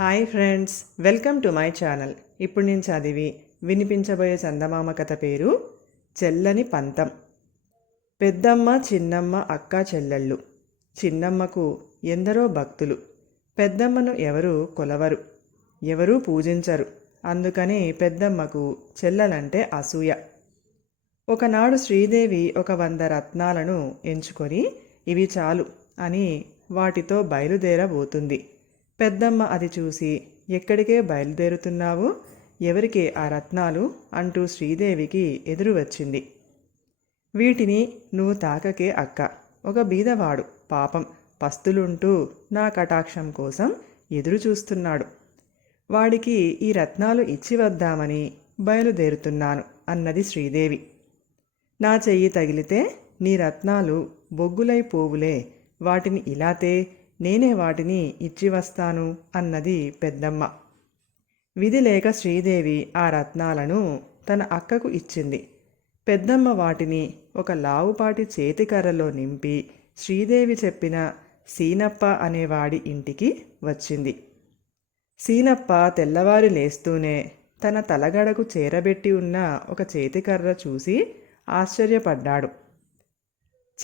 Hi friends welcome to my channel. ఇప్పుడు నేను చదివి వినిపించబోయే చందమామ కథ పేరు చెల్లని పంతం. పెద్దమ్మ చిన్నమ్మ అక్క చెల్లెళ్ళు. చిన్నమ్మకు ఎందరో భక్తులు. పెద్దమ్మను ఎవరు కొలవరు ఎవరూ పూజించరు. అందుకని పెద్దమ్మకు చెల్లెలంటే అసూయ. ఒకనాడు శ్రీదేవి ఒక వంద రత్నాలను ఎంచుకొని ఇవి చాలు అని వాటితో బయలుదేరబోతుంది. పెద్దమ్మ అది చూసి ఎక్కడికే బయలుదేరుతున్నావు? ఎవరికి ఆ రత్నాలు? అంటూ శ్రీదేవికి ఎదురు వచ్చింది. వీటిని నువ్వు తాకకే అక్క. ఒక బీదవాడు పాపం పస్తులుంటూ నా కటాక్షం కోసం ఎదురు చూస్తున్నాడు. వాడికి ఈ రత్నాలు ఇచ్చి వద్దామని బయలుదేరుతున్నాను అన్నది శ్రీదేవి. నా చెయ్యి తగిలితే నీ రత్నాలు బొగ్గులై పోవులే. వాటిని ఇలాతే నేనే వాటిని ఇచ్చి వస్తాను అన్నది పెద్దమ్మ. విధి లేక శ్రీదేవి ఆ రత్నాలను తన అక్కకు ఇచ్చింది. పెద్దమ్మ వాటిని ఒక లావుపాటి చేతికర్రలో నింపి శ్రీదేవి చెప్పిన సీనప్ప అనేవాడి ఇంటికి వచ్చింది. సీనప్ప తెల్లవారి లేస్తూనే తన తలగడకు చేరబెట్టి ఉన్న ఒక చేతికర్ర చూసి ఆశ్చర్యపడ్డాడు.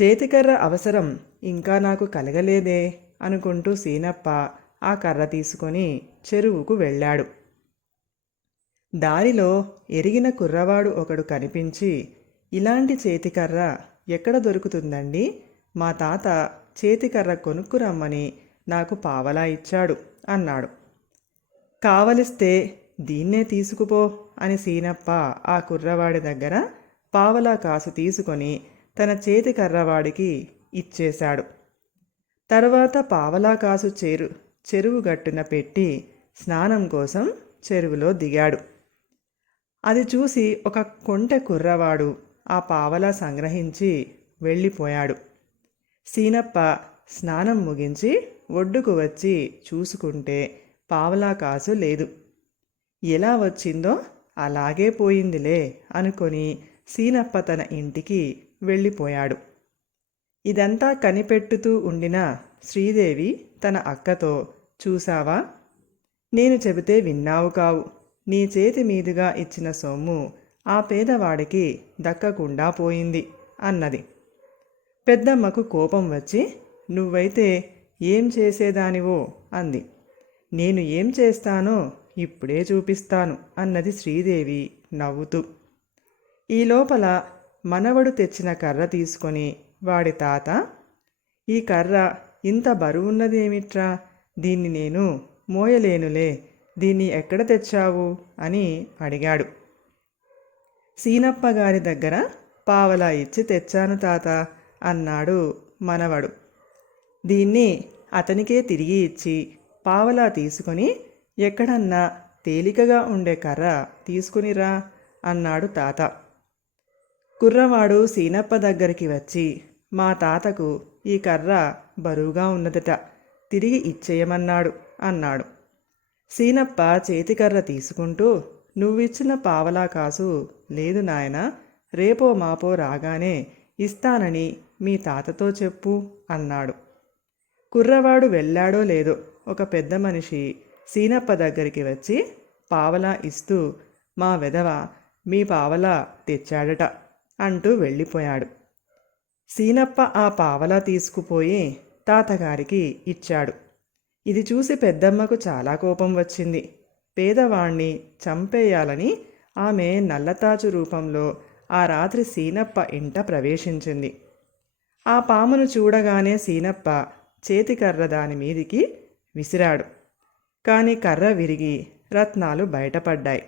చేతికర్ర అవసరం ఇంకా నాకు కలగలేదే? అనుకుంటూ సీనప్ప ఆ కర్ర తీసుకొని చెరువుకు వెళ్ళాడు. దారిలో ఎరిగిన కుర్రవాడు ఒకడు కనిపించి ఇలాంటి చేతికర్ర ఎక్కడ దొరుకుతుందండి? మా తాత చేతికర్ర కొనుక్కురమ్మని నాకు పావలా ఇచ్చాడు అన్నాడు. కావలిస్తే దీన్నే తీసుకుపో అని సీనప్ప ఆ కుర్రవాడి దగ్గర పావలా కాసు తీసుకొని తన చేతికర్రవాడికి ఇచ్చేశాడు. తర్వాత పావలాకాసు చేరు చెరు చెరువు గట్టున పెట్టి స్నానం కోసం చెరువులో దిగాడు. అది చూసి ఒక కొంటె కుర్రవాడు ఆ పావలా సంగ్రహించి వెళ్ళిపోయాడు. సీనప్ప స్నానం ముగించి ఒడ్డుకు వచ్చి చూసుకుంటే పావలా కాసు లేదు. ఎలా వచ్చిందో అలాగే పోయిందిలే అనుకొని సీనప్ప తన ఇంటికి వెళ్ళిపోయాడు. ఇదంతా కనిపెట్టుతూ ఉండిన శ్రీదేవి తన అక్కతో చూసావా నేను చెబితే విన్నావు కావు. నీ చేతి మీదుగా ఇచ్చిన సొమ్ము ఆ పేదవాడికి దక్కకుండా పోయింది అన్నది. పెద్దమ్మకు కోపం వచ్చి నువ్వైతే ఏం చేసేదానివో అంది. నేను ఏం చేస్తానో ఇప్పుడే చూపిస్తాను అన్నది శ్రీదేవి నవ్వుతూ. ఈ లోపల మనవడు తెచ్చిన కర్ర తీసుకొని వాడి తాత ఈ కర్ర ఇంత బరువున్నదేమిట్రా? దీన్ని నేను మోయలేనులే. దీన్ని ఎక్కడ తెచ్చావు? అని అడిగాడు. సీనప్ప గారి దగ్గర పావలా ఇచ్చి తెచ్చాను తాత అన్నాడు మనవడు. దీన్ని అతనికే తిరిగి ఇచ్చి పావలా తీసుకొని ఎక్కడన్నా తేలికగా ఉండే కర్ర తీసుకునిరా అన్నాడు తాత. కుర్రవాడు సీనప్ప దగ్గరికి వచ్చి మా తాతకు ఈ కర్ర బరువుగా ఉన్నదట. తిరిగి ఇచ్చేయమన్నాడు అన్నాడు. సీనప్ప చేతికర్ర తీసుకుంటూ నువ్విచ్చిన పావలా కాసు లేదు నాయన రేపో మాపో రాగానే ఇస్తానని మీ తాతతో చెప్పు అన్నాడు. కుర్రవాడు వెళ్ళాడో లేదో ఒక పెద్ద మనిషి సీనప్ప దగ్గరికి వచ్చి పావలా ఇస్తూ మా వెధవ మీ పావలా తెచ్చాడట అంటూ వెళ్ళిపోయాడు. సీనప్ప ఆ పావలా తీసుకుపోయి తాతగారికి ఇచ్చాడు. ఇది చూసి పెద్దమ్మకు చాలా కోపం వచ్చింది. పేదవాణ్ణి చంపేయాలని ఆమె నల్లతాచు రూపంలో ఆ రాత్రి సీనప్ప ఇంట ప్రవేశించింది. ఆ పామును చూడగానే సీనప్ప చేతికర్ర దాని మీదికి విసిరాడు. కానీ కర్ర విరిగి రత్నాలు బయటపడ్డాయి.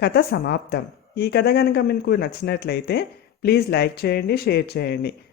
కథ సమాప్తం. ఈ కథ కనుక మీకు నచ్చినట్లయితే ప్లీజ్ లైక్ చేయండి షేర్ చేయండి.